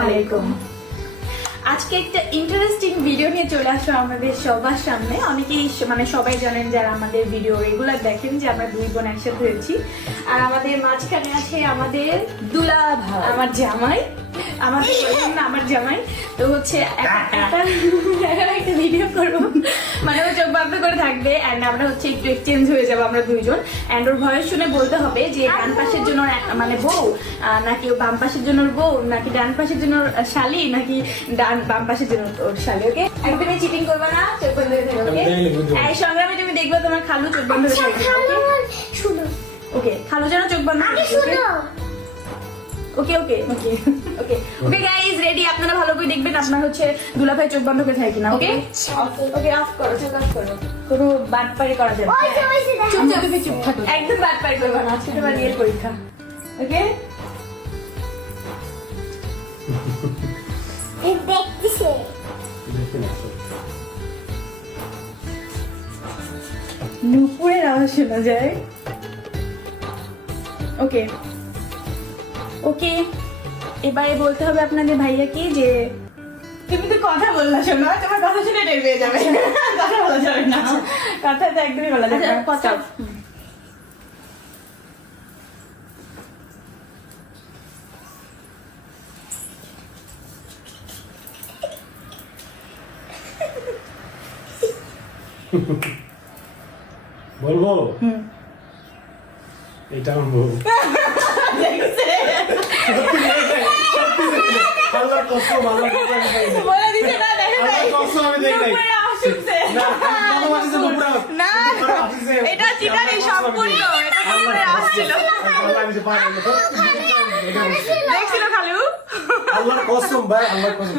আলাইকুম আজকে একটা ইন্টারেস্টিং ভিডিও নিয়ে চলে আসো আমাদের সবার সামনে। অনেকেই মানে সবাই জানেন যারা আমাদের ভিডিও রেগুলার দেখেন যে আমরা দুই বোন একসাথে হয়েছি। আর আমাদের মাঝখানে আছে আমাদের দুলা আমার জামাই। আমাদের আমার জামাই। তো হচ্ছে একটা ভিডিও করব। মানে করে থাকবে অ্যান্ড আমরা হচ্ছে একটু এক্সচেঞ্জ হয়ে যাব আমরা দুইজন। অ্যান্ড ওর ভয়েস শুনে বলতে হবে যে ডান পাশের জন্য মানে বউ নাকি বাম পাশের জন্য ওর বউ নাকি ডান পাশের জন্য ওর শালি নাকি ডান বাম পাশের জন্য ওর শালি ওকে একদমই চিটিং করবে না চোখ বন্ধ করে থাকবে ওকে। এই সংগ্রামে তুমি দেখবে তোমার খালু চোখ বন্ধ করে থাকবে শুনো। ওকে খালু যেন চোখ বন্ধ আগে করে শুনো। ওকে ওকে ওকে ওকে ওকে গাইজ রেডি আপনারা ভালো করে দেখবেন আপনার হচ্ছে দুলাভাই চোখ বন্ধ করে থাকে না ওকে ওকে অফ করো চোখ অফ করো। কোনো বাটপারি করা যাবে ওই যে ওই যে দেখো। চুপচাপ তুমি চুপ থাকো। একদম বাটপারি করবে না আজকে তোমার রিয়েল পরীক্ষা ওকে দেখতেছে। নুপুরের আওয়াজ শোনা যায়। ওকে ওকে এবারে বলতে হবে আপনাদের ভাইয়া কি যে তুমি তো কথা বললা শোনো তোমার কথা শুনে টের পেয়ে যাবে। কথা বলা যাবে না। কথা তো একদমই বলা যাবে কথা বলব? এটা আমার বউ। দেই নাই। বলে দিছে না দেখে নাই কসম আমি দেই নাই। না। এটা চিটারি সম্পূর্ণ এটা আল্লাহর নুপুরের আওয়াজ ছিল আল্লাহ আমি যে পারি না। এটা বলছি। দেখছিল খালু আল্লাহর কসম, ভাই, আল্লাহর কসম